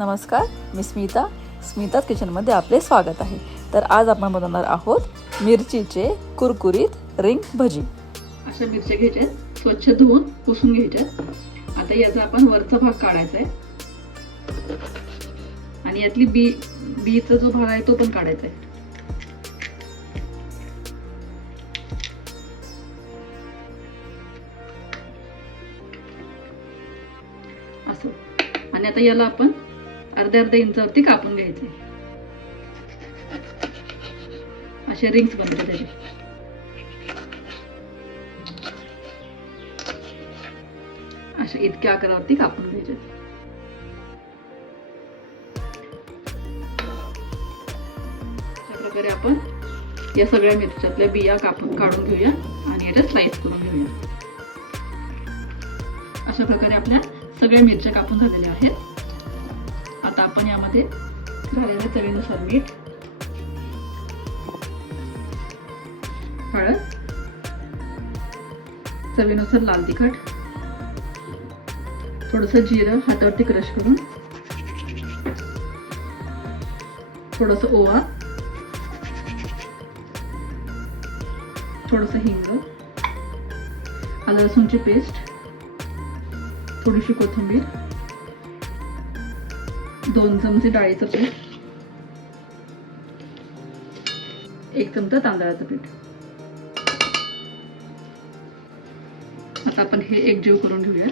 नमस्कार मी स्मिता. स्मिता किचनमध्ये आपले स्वागत आहे. तर आज आपण बनवणार आहोत मिरचीचे कुरकुरीत रिंग भजी. अशा मिरच्या घ्यायच्या स्वच्छ धुवून पुसून घ्यायच्या आता याचा आपण वरचा भाग काढायचा आहे. आणि यातली बी बीचा जो भाग आहे तो पण काढायचा आहे. असं. आणि आता याला आपण अर्ध्या अर्ध्या इंचावरती कापून घ्यायचे. असे रिंग्स बनते त्याचे. अशा इतक्या आकारावरती कापून घ्यायचे. अशा प्रकारे आपण या सगळ्या मिरच्यातल्या बिया कापून काढून घेऊया आणि याच्या स्लाइस करून घेऊया. अशा प्रकारे आपल्या सगळ्या मिरच्या कापून झालेल्या आहेत. आता आपण यामध्ये घालायला चवीनुसार मीठ हळद चवीनुसार लाल तिखट थोडस जिरं हातावरती क्रश करून थोडस ओवा थोडस हिंग आलं लसूणची पेस्ट थोडीशी कोथिंबीर दोन चमचे डाळीचं पीठ. एक चमचा तांदळाचं पीठ. आता आपण हे एकजीव करून घेऊया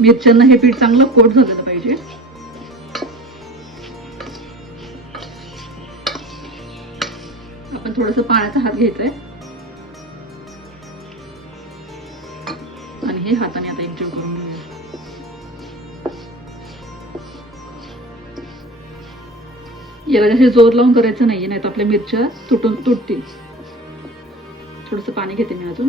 मिरच्यांना हे पीठ चांगलं कोट झालेलं पाहिजे. आपण थोडस पाण्याचा हात घ्यायचा आहे हे हाताने आता एकजीव करून घेऊया. याला जसे जोर लावून करायचं नाहीये नाही तर आपल्या मिरच्या तुटून तुटतील. थोडस पाणी घेते मी अजून.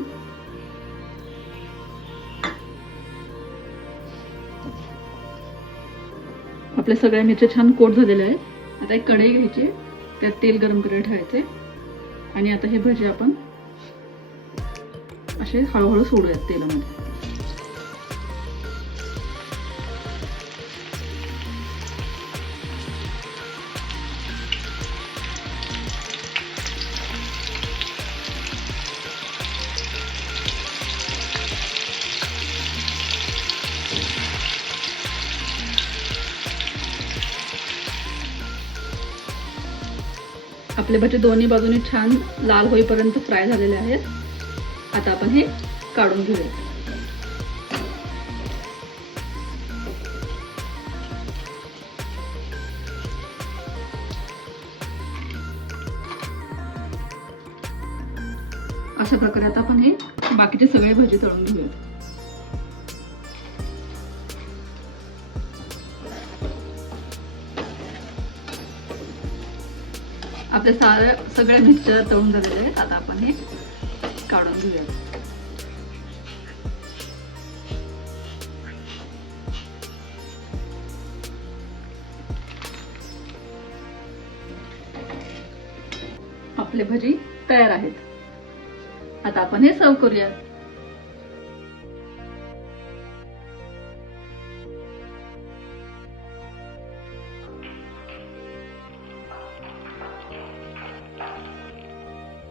आपल्या सगळ्या मिरच्या छान कोट झालेल्या आहेत. आता एक कढई घ्यायची त्यात तेल गरम करायला ठेवायचे आणि आता हे भजी आपण असे हळूहळू सोडूयात तेलामध्ये. आपले भजे दोन्ही बाजूने छान लाल होईपर्यंत फ्राय झालेले आहेत. आता आपण हे काढून घेऊया. अशा प्रकारे आता आपण हे बाकीचे सगळे भजी तळून घेऊयात आपल्या साऱ्या सगळ्या मिक्सर तळून झालेले आहेत. आता आपण हे काढून घेऊयात आपले भजी तयार आहेत. आता आपण हे सर्व करूयात.